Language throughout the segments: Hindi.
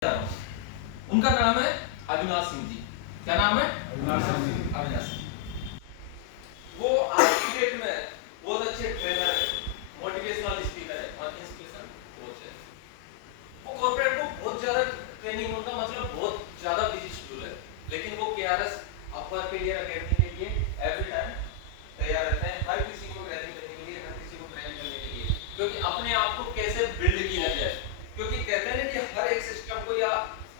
उनका नाम है अविनाश सिंह जी। क्या नाम है? अविनाश सिंह। वो आज की डेट में बहुत अच्छे ट्रेनर है, मोटिवेशनल स्पीकर है और इंस्पिरेशन कोच है। वो कॉर्पोरेट को बहुत ज्यादा ट्रेनिंग उनका मतलब बहुत ज्यादा बिजी शेड्यूल है, लेकिन वो केआरएस अपर के लिए अकेडमी के लिए एवरी टाइम तैयार रहते हैं, हर किसी को ट्रेनिंग करने के लिए, हर किसी को ट्रेन करने के लिए, क्योंकि अपने आप को कैसे बिल्ड किया जाए। क्योंकि कहते हैं कि हर एक सिस्टम को या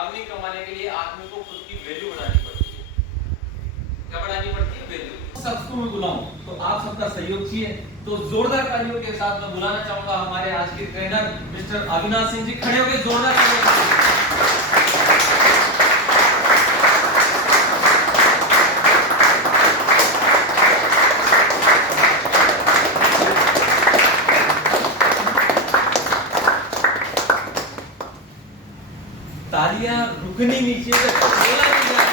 अर्निंग कमाने के लिए आदमी को खुद की वैल्यू बढ़ानी पड़ती है। क्या बढ़ानी पड़ती है? वैल्यू। सबको मैं बुलाऊं तो आप सबका सहयोग चाहिए, तो जोरदार तालियों के साथ मैं बुलाना चाहूंगा हमारे आज के ट्रेनर मिस्टर अविनाश सिंह जी। खड़े होकर जोरदार तालियां। तालियां रुकनी नहीं चाहिए, बोला नहीं जाए।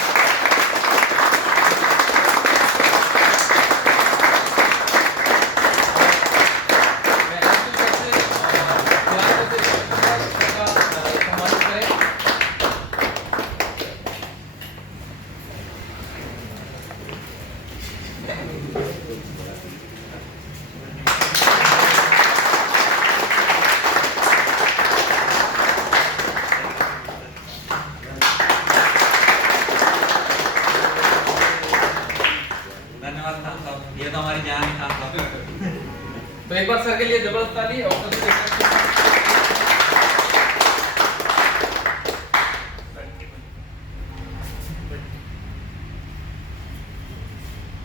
ये तो हमारी जान है खान साहब। तो एक बार सर के लिए जबरदस्त ताली। और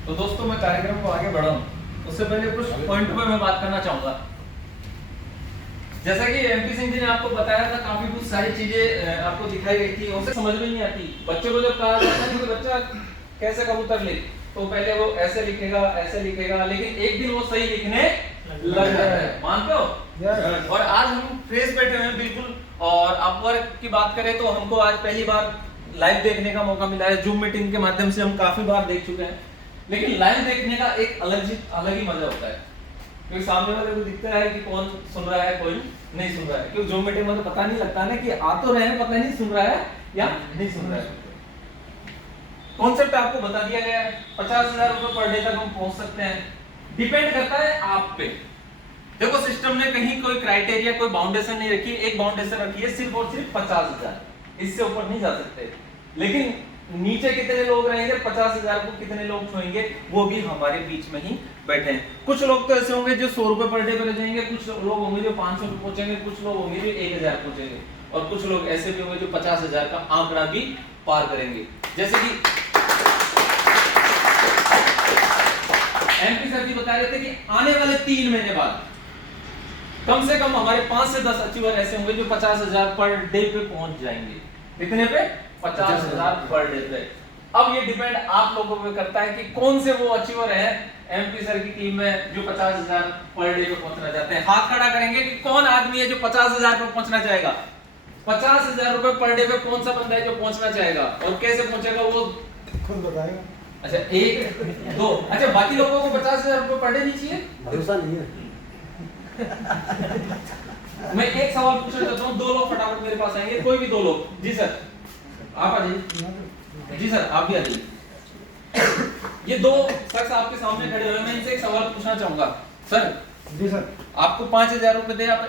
तो दोस्तों मैं कार्यक्रम को आगे बढ़ाऊं उससे पहले कुछ पॉइंट पे मैं बात करना चाहूंगा। जैसा कि एमपी सिंह जी ने आपको बताया था, काफी कुछ सारी चीजें आपको दिखाई गई थी, उनसे समझ में नहीं आती। बच्चों को जब कहा जाता है कि बच्चा कैसे कबूतर लिख, तो पहले वो ऐसे लिखेगा, लेकिन एक दिन वो सही लिखने लग जाता है। मानते हो? और आज हम फ्रेश बैठे हुए हैं बिल्कुल। और अपवर्क की बात करें तो हमको आज पहली बार लाइव देखने का मौका मिला है। जूम मीटिंग के माध्यम से हम काफी बार देख चुके हैं, लेकिन लाइव देखने का एक अलग ही मजा होता है, क्योंकि सामने वाले को दिखता है कि कौन सुन रहा है, कोई नहीं सुन रहा है। क्योंकि जूम मीटिंग में तो पता नहीं लगता ना कि आ तो रहे हैं, पता नहीं सुन रहा है या नहीं सुन रहा है। कॉन्सेप्ट आपको बता दिया गया है। 50,000 रुपए पर डे तक हम पहुंच सकते हैं। डिपेंड करता है आप पे। देखो सिस्टम ने कहीं कोई क्राइटेरिया, कोई बाउंडेशन नहीं रखी। एक बाउंडेशन रखी है सिर्फ और सिर्फ 50,000, इससे ऊपर नहीं जा सकते। लेकिन नीचे कितने लोग रहेंगे, 50,000 को कितने लोग छुएंगे, वो भी हमारे बीच में ही बैठे हैं। कुछ लोग तो ऐसे होंगे जो 100 रुपए पर डे पे जाएंगे, कुछ लोग होंगे जो 500 पे पहुंचेंगे, कुछ लोग होंगे जो 1000 पहुंचेंगे, और कुछ लोग ऐसे भी होंगे जो 50,000 का आंकड़ा भी पार करेंगे। जैसे कि एमपी सर जी बता रहे थे कि आने वाले 3 महीने बाद कम से कम हमारे 5 से 10 अचीवर ऐसे होंगे जो 50,000 पर डे पे पहुंच जाएंगे। कितने पे? 50,000 पर डे पे। अब ये डिपेंड आप लोगों पे करता है कि कौन से वो अचीवर है एमपी सर की टीम में जो 50,000 पर डे पे पहुंचना चाहते हैं। हाथ खड़ा करेंगे कि कौन आदमी है जो 50,000 पे पहुंचना चाहेगा। 50,000 रुपए पर डे पे कौन सा बंदा है जो पहुंचना चाहेगा, और कैसे पहुंचेगा वो खुद बताएगा। अच्छा 1 2, अच्छा बाकी लोगों को 50,000 रुपए पर डे नहीं चाहिए? भरोसा नहीं है। मैं एक सवाल पूछना चाहता हूँ, 2 लोग फटाफट मेरे पास आएंगे, कोई भी 2 लोग। जी सर आप आ जाइए। जी सर आप भी आ जाइए। ये 2 शख्स आपके सामने खड़े हुए हैं, मैं इनसे एक सवाल पूछना चाहूंगा। सर जी सर। आपको 5,000 रुपए दे, आप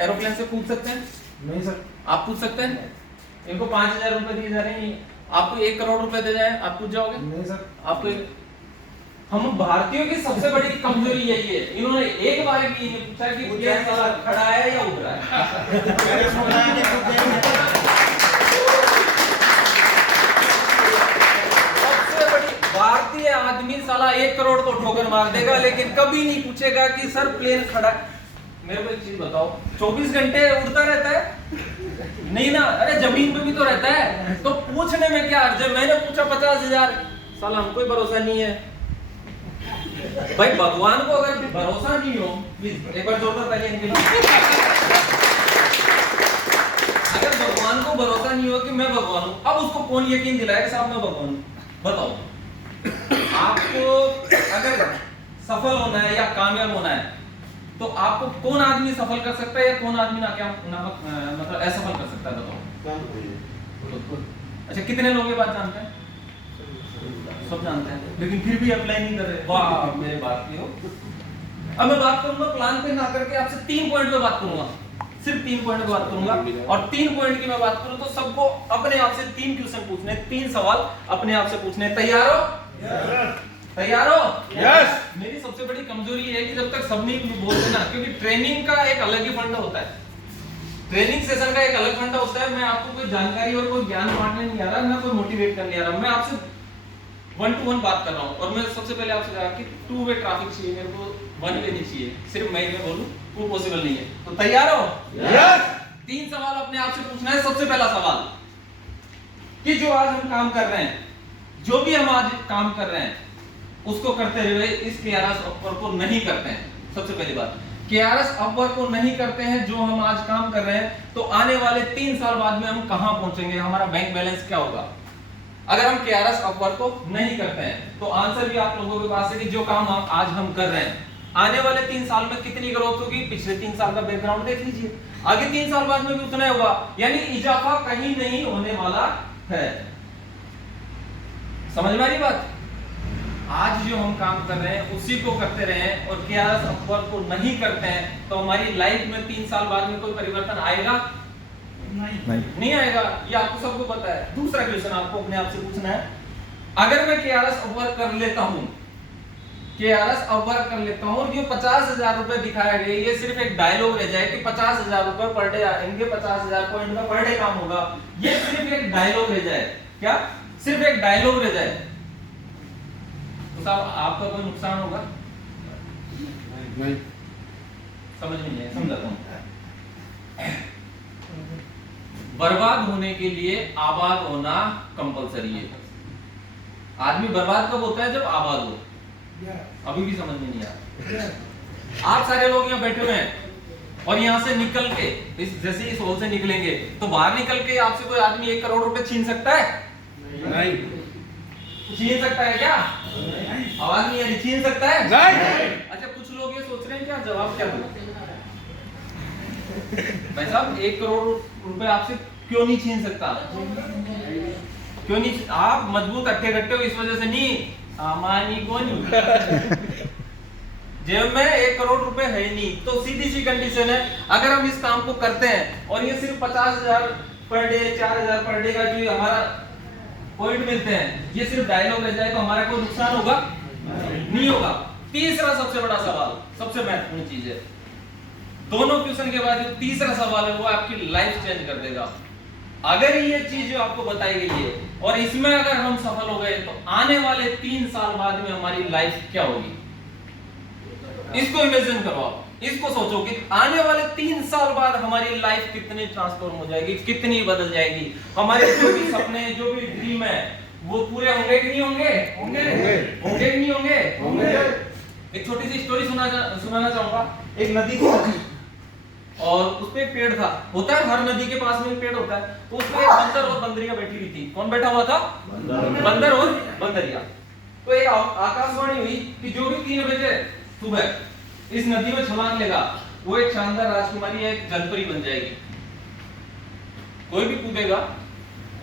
एरोप्लेन से कूद सकते हैं? नहीं सर। आप पूछ सकते हैं? इनको 5,000 रुपए दिए जा रहे हैं, आपको 1 करोड़ रुपए दे जाए, आप पूछ जाओगे? नहीं सर। आपको हम भारतीयों की सबसे बड़ी कमजोरी यही है, इन्होंने एक बार भी नहीं पूछा कि प्लेन खड़ा है या उड़ रहा है। सबसे बड़ी भारतीय आदमी साला 1 करोड़ को ठोकर मार देगा, लेकिन कभी नहीं पूछेगा कि सर प्लेन खड़ा है। मेरे को एक चीज बताओ, 24 घंटे उड़ता रहता है? नहीं ना, अरे जमीन पे भी तो रहता है। तो पूछने में क्या अर्ज है? मैंने पूछा 50,000, साला हमको भरोसा नहीं है। भाई भगवान को अगर भरोसा नहीं हो, प्लीज एक बार जोरदार तालियां इनके लिए। अगर भगवान को भरोसा नहीं हो कि मैं भगवान हूं, अब उसको कौन यकीन दिलाएगा साहब मैं भगवान हूं? बताओ। आपको अगर सफल होना है या कामयाब होना है, तो आपको कौन आदमी सफल कर सकता है या कौन आदमी ना क्या मतलब असफल कर सकता है? बताओ। अच्छा, कितने लोग ये बात जानते हैं? सब जानते हैं, लेकिन फिर भी अप्लाई नहीं कर रहे। वाह, मेरे बात की हो। अब मैं बात करूंगा प्लान पे ना करके आपसे 3 पॉइंट पे बात करूंगा, सिर्फ 3 पॉइंट पे बात करूंगा। और 3 पॉइंट की मैं बात करूं तो सबको अपने आप से 3 क्वेश्चन पूछने, 3 सवाल अपने आप से पूछने। तैयार हो? तैयार हो? यस। मेरी सबसे बड़ी कमजोरी है कि जब तक सब नहीं बोलते ना, क्योंकि ट्रेनिंग का एक अलग ही फंडा होता है, ट्रेनिंग सेशन का एक अलग फंडा होता है। मैं आपको कोई जानकारी और कोई ज्ञान बांटने नहीं आ रहा, ना कोई मोटिवेट करने आ रहा, मैं आपसे 1 to 1 बात कर रहा हूं। और मैं सबसे पहले आपसे कहा कि 2 वे ट्रैफिक चाहिए, मेरे को 1 वे नहीं चाहिए। सिर्फ मैं बोलूं वो पॉसिबल नहीं है। तो तैयार हो? यस। 3 सवाल अपने आप से पूछना है। सबसे पहला सवाल कि जो आज हम काम कर रहे हैं, जो भी हम आज काम कर रहे हैं, उसको करते हुए इस केआरएस अपवर्क को नहीं करते हैं। सबसे पहली बात, केआरएस अपवर्क को नहीं करते हैं जो हम आज काम कर रहे हैं, तो आने वाले 3 साल बाद में हम कहां पहुंचेंगे, हमारा बैंक बैलेंस क्या होगा अगर हम केआरएस अपवर्क को नहीं करते हैं? तो आंसर भी आप लोगों के पास है कि जो काम आज हम कर रहे हैं, आने वाले 3 साल में कितनी ग्रोथ होगी। पिछले 3 साल का बैकग्राउंड देख लीजिए, आगे 3 साल बाद में भी उतना होगा, यानी इजाफा कहीं नहीं होने वाला है। समझ में आ रही बात? आज जो हम काम कर रहे हैं उसी को करते रहे और केआरएस अपवर्क को नहीं करते हैं, तो हमारी लाइफ में 3 साल बाद में कोई परिवर्तन आएगा? नहीं आएगा, ये आपको सबको पता है। दूसरा क्वेश्चन आपको अपने आप से पूछना है, अगर मैं केआरएस अपवर्क कर लेता हूं, केआरएस अपवर्क कर लेता हूं और ये 50,000 रुपए दिखाया गया, ये सिर्फ एक डायलॉग रह जाए कि 50,000 रुपए पर डे आएंगे, 50,000 पॉइंट का पर डे काम होगा, ये सिर्फ एक डायलॉग रह जाए। क्या? सिर्फ एक डायलॉग रह जाए, तो साहब आपका कोई नुकसान होगा? नहीं। समझ में नहीं है, समझाता हूं। बर्बाद होने के लिए आबाद होना कंपलसरी है। आदमी बर्बाद कब होता है? जब आबाद हो। अभी भी समझ में नहीं आ रहा। आप सारे लोग यहाँ बैठे हुए हैं और यहाँ से निकल के जैसे इस हॉल से निकलेंगे तो बाहर निकल के आपसे कोई आदमी 1 करोड़ रुपए छीन सकता है? नहीं। छीन सकता है क्या? आवाज नहीं आ रही, छीन सकता है? नहीं। अच्छा, कुछ लोग ये सोच रहे हैं क्या जवाब क्या दूं? भाई साहब 1 करोड़ रुपए आपसे क्यों नहीं छीन सकता? क्यों नहीं? आप मजबूत अट्टे कट्टे हो इस वजह से नहीं, सामानी को नहीं। जेब में 1 करोड़ रुपए है नहीं, तो सीधी सी कंडीशन है, अगर हम इस काम को करते हैं और ये सिर्फ 50,000 पर डे, 4,000 पर डे का जो हमारा पॉइंट मिलते हैं, ये सिर्फ डायलॉग रह जाए, तो हमारा कोई नुकसान होगा? नहीं होगा। तीसरा सबसे बड़ा सवाल, सबसे महत्वपूर्ण चीज है, दोनों क्वेश्चन के बाद जो तीसरा सवाल है वो आपकी लाइफ चेंज कर देगा। अगर ये चीज जो आपको बताई गई है और इसमें अगर हम सफल हो गए तो आने वाले 3 साल बाद में हमारी लाइफ क्या होगी? इसको इमेजिन करो आप, इसको सोचो कि आने वाले 3 साल बाद हमारी लाइफ कितनी ट्रांसफॉर्म हो जाएगी, कितनी बदल जाएगी। हमारे जो भी सपने, जो भी ड्रीम है वो पूरे होंगे कि नहीं होंगे? होंगे कि नहीं होंगे? एक छोटी सी स्टोरी सुनाना चाहूंगा। एक नदी थी और उस पे एक पेड़ था। होता है हर नदी के पास में एक पेड़ होता है, तो उस पे एक बंदर और बंदरिया बैठी हुई थी। कौन बैठा हुआ था? बंदर और बंदरिया। तो एक आकाशवाणी हुई कि जो भी 3 बजे सुबह इस नदी में छलांग लेगा वो एक शानदार राजकुमारी या एक जलपरी बन जाएगी। कोई भी कूदेगा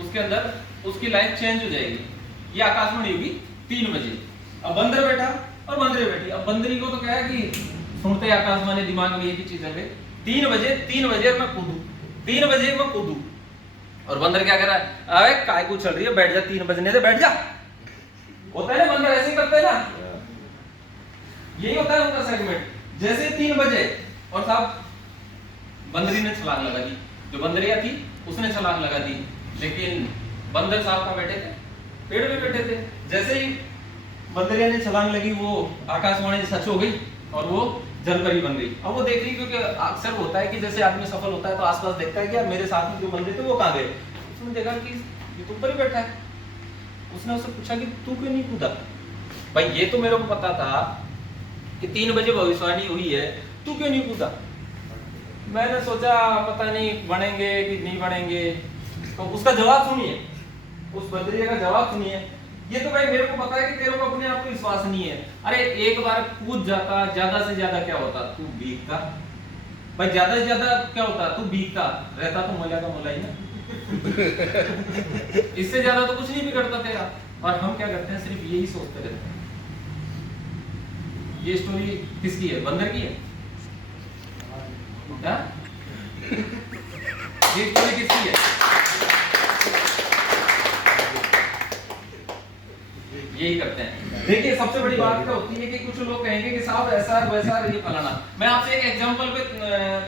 उसके अंदर उसकी लाइफ चेंज हो जाएगी। ये आकाशवाणी होगी 3 बजे। अब बंदर बैठा और बंदरी बैठी। अब बंदरी को तो क्या है कि सुनते आकाशवाणी दिमाग में एक ही चीज है, 3 बजे मैं कूदू, 3 बजे मैं कूदू। और बंदर क्या कर रहा है? अरे काय को चल रही है, बैठ जा, 3 बजने से बैठ जा। होता है ना, बंदर ऐसे ही करते हैं ना, यही होता है उनका सेगमेंट। जैसे 3 बजे और साहब बंदरी ने छलांग लगा दी, जो बंदरिया थी उसने छलांग लगा दी, लेकिन बंदर साहब कहाँ बैठे थे? पेड़ पे बैठे थे। जैसे ही बंदरिया ने छलांग लगी वो आकाशवाणी सच हो गई और वो जलपरी बन गई। अब वो देख रही, क्योंकि अक्सर होता है कि जैसे आदमी सफल होता है तो आसपास देखता है कि यार मेरे साथ में जो बंदे थे वो कहाँ गए। उसने देखा कि ये तो ऊपर ही बैठा है। उसने उससे पूछा कि तू क्यों नहीं कूदा? भाई ये तो मेरे को पता था कि 3 बजे भविष्यवाणी हुई है, तू क्यों नहीं कूदा? मैंने सोचा पता नहीं बढ़ेंगे कि नहीं बढ़ेंगे। तो उसका जवाब सुनिए, उस बंदरिया का जवाब सुनिए। ये तो भाई मेरे को पता है कि तेरे को अपने आप को विश्वास नहीं है। अरे एक बार कूद जाता, ज्यादा से ज्यादा क्या होता? तू भीगता। भाई ज्यादा से ज्यादा क्या होता? तू भीगता रहता तो मोला का मोला ही ना। इससे ज्यादा तो कुछ नहीं बिगड़ता तेरा। और हम क्या करते हैं, सिर्फ यही सोचते रहते हैं। ये स्टोरी किसकी है? बंदर की है क्या? ये स्टोरी किसकी है? यही करते हैं। देखिए सबसे बड़ी बात क्या होती है कि कुछ लोग कहेंगे कि साहब ऐसा वैसा ये फलाना। मैं आपसे एक एग्जांपल पे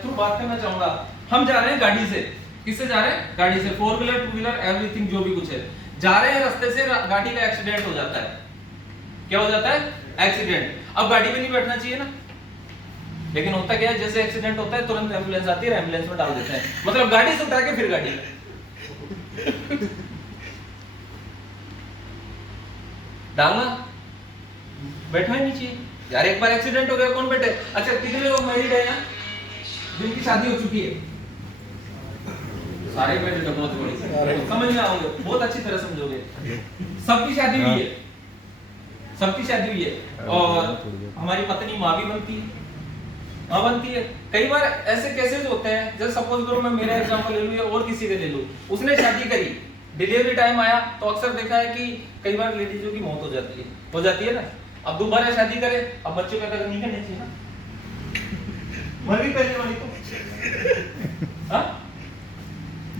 थ्रू बात करना चाहूंगा। हम जा रहे हैं गाड़ी से, किससे जा रहे हैं? गाड़ी से, 4 व्हीलर 2 व्हीलर एवरीथिंग जो भी कुछ है। जा रहे हैं, रास्ते से गाड़ी का एक्सीडेंट हो जाता है। क्या हो जाता है? एक्सीडेंट। अब गाड़ी में नहीं बैठना चाहिए ना, लेकिन होता क्या है, जैसे एक्सीडेंट होता है तुरंत एम्बुलेंस आती है, एम्बुलेंस में डाल देते हैं। मतलब गाड़ी से उठा के फिर गाड़ी में डालना, बैठना ही नहीं चाहिए यार। एक बार एक्सीडेंट हो गया, कौन बैठे? अच्छा कितने लोग मैरिड है यहाँ जिनकी शादी हो चुकी है? सारे मैरिड है, बहुत बड़ी समझ में आओगे, बहुत अच्छी तरह समझोगे। सबकी शादी हुई है, सबकी शादी हुई है। और हमारी पत्नी माँ भी बनती है, माँ बनती है। कई बार ऐसे केसेस होते हैं, जैसे सपोज करो मैं मेरा एग्जांपल ले लूं या और किसी का ले लूं, उसने शादी करी, डिलीवरी टाइम आया तो अक्सर देखा है कि कई बार लेडीजों की मौत हो जाती है ना। अब दोबारा शादी करे, अब बच्चों पैदा नहीं करने चाहिए ना, मर गई पहले वाली तो। हाँ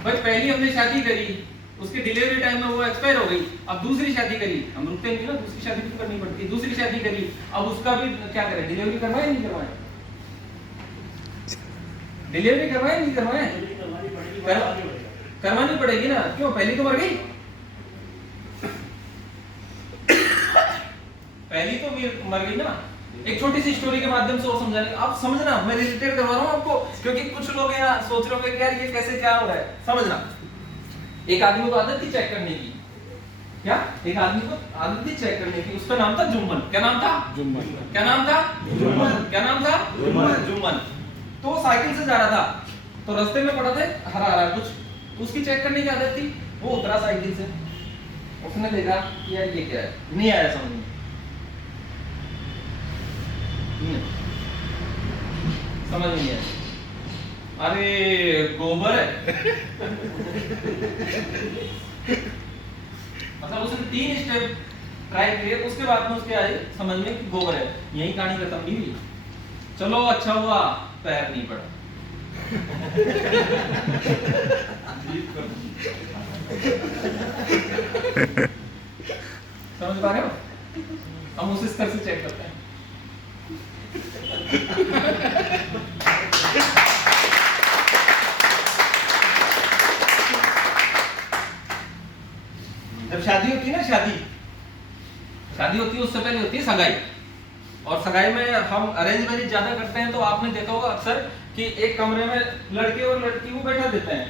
भाई, पहली हमने शादी करी, उसकी डिलीवरी टाइम में वो एक्सपायर हो गई, अब दूसरी शादी करी, हम रुकते नहीं ना, दूसरी शादी भी करनी पड़ती है। दूसरी शादी करी, अब उसका भी क्या करें, डिलीवरी करवाए नहीं करवाए? डिलीवरी करवाए नहीं करवाए? करवानी पड़ेगी ना, क्यों? पहली तो मर गई, पहली तो मर गई ना। एक छोटी सी स्टोरी के माध्यम से वो समझाने, आप समझना, मैं रिलेटेड करवा रहा हूँ आपको, क्योंकि कुछ लोग यहाँ सोच रहे होंगे कि यार ये कैसे क्या हो रहा है। समझना, एक आदमी को आदत थी चेक करने की। क्या? एक आदमी को आदत थी चेक करने की, उसका नाम था जुम्मन। क्या नाम था? जुम्मन। क्या नाम था? जुम्मन। क्या नाम था? जुम्मन। जुम्मन। तो वो साइकिल से जा रहा था, तो रास्ते में पड़ा था हरा हरा कुछ, तो उसकी चेक करने की आदत थी। वो उतरा साइकिल से, उसने देखा कि यार ये क्या है, नहीं आया समझ में, समझ नहीं आया। अरे गोबर है। मतलब उसने 3 स्टेप ट्राई किए, उसके बाद में उसके आए समझ में कि गोबर है। यही कहानी खत्म नहीं हुई। चलो अच्छा हुआ पैर नहीं पड़ा। समझ पा रहे हो? हम उस स्तर से चेक करते हैं। जब शादी होती है ना, शादी होती है, उससे पहले होती है सगाई। और सगाई में हम अरेंज मैरिज ज्यादा करते हैं, तो आपने देखा होगा अक्सर कि एक कमरे में लड़के और लड़की को बैठा देते हैं।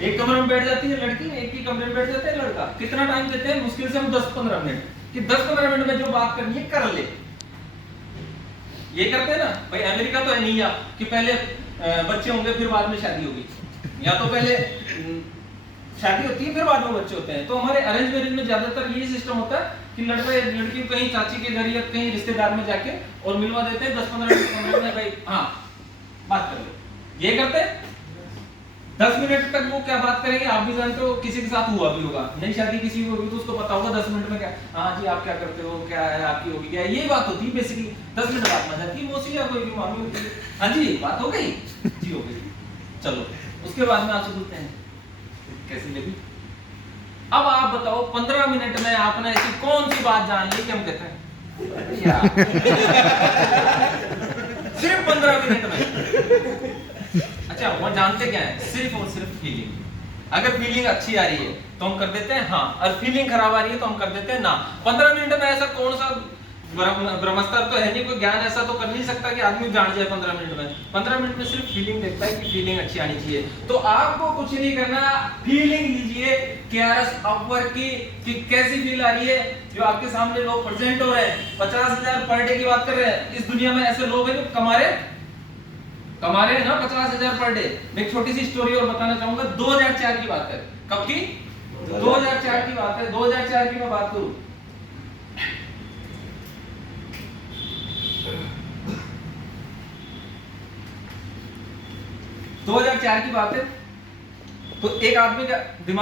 एक कमरे में बैठ जाती है लड़की, एक ही कमरे में बैठ जाता है लड़का। कितना टाइम देते हैं? मुश्किल से हम 10-15 मिनट, कि 10-15 मिनट में जो बात करनी है कर ले। ये करते हैं ना भाई। अमेरिका तो है नहीं या कि पहले बच्चे होंगे फिर बाद में शादी होगी, या तो पहले शादी होती है फिर बाद में बच्चे होते हैं। तो हमारे अरेंज मैरिज में ज्यादातर यही सिस्टम होता है कि लड़का या लड़की को कहीं चाची के घर या कहीं रिश्तेदार में जाके और मिलवा देते हैं। 10-15 मिनट में भाई हाँ बात कर लो, ये करते हैं। 10 मिनट तक वो क्या बात करेंगे आप भी जानते हो, किसी के साथ हुआ भी होगा, नई शादी किसी की होगी तो उसको पता होगा 10 मिनट में क्या, हाँ जी आप क्या करते हो, क्या है आपकी होगी, क्या यही बात होती है बेसिकली। 10 मिनट बात में जाती है, मौसी या कोई भी मामी होती है, हाँ जी बात हो गई जी, हो गई, चलो। उसके बाद में आपसे पूछते हैं कैसी लगी। अब आप बताओ 15 मिनट में आपने ऐसी कौन सी बात जान ली कि हम कहते हैं सिर्फ 15 मिनट में। अच्छा वो जानते क्या है? सिर्फ और सिर्फ फीलिंग। अगर फीलिंग अच्छी आ रही है तो हम कर देते हैं हाँ, और फीलिंग खराब आ रही है तो हम कर देते हैं ना। 15 मिनट में ऐसा कौन सा ब्रह्मास्त्र तो है नहीं, कोई ज्ञान ऐसा तो कर नहीं सकता कि आदमी जान जाए 15 मिनट में। 15 मिनट में सिर्फ फीलिंग देखता है कि फीलिंग अच्छी आनी चाहिए। तो आपको कुछ नहीं करना, फीलिंग लीजिए केआरएस अपवर्क की कि कैसी फील आ रही है। जो आपके सामने लोग प्रेजेंट हो रहे हैं, 50,000 पर डे की बात कर रहे हैं। इस दुनिया में ऐसे लोग हैं जो कमा रहे हैं ना 50,000 पर डे। मैं एक छोटी सी स्टोरी और बताना चाहूंगा। 2004 की बात है। कब की? 2004 की बात है। 2004 की मैं बात करूं, तो एक आदमी का दिमाग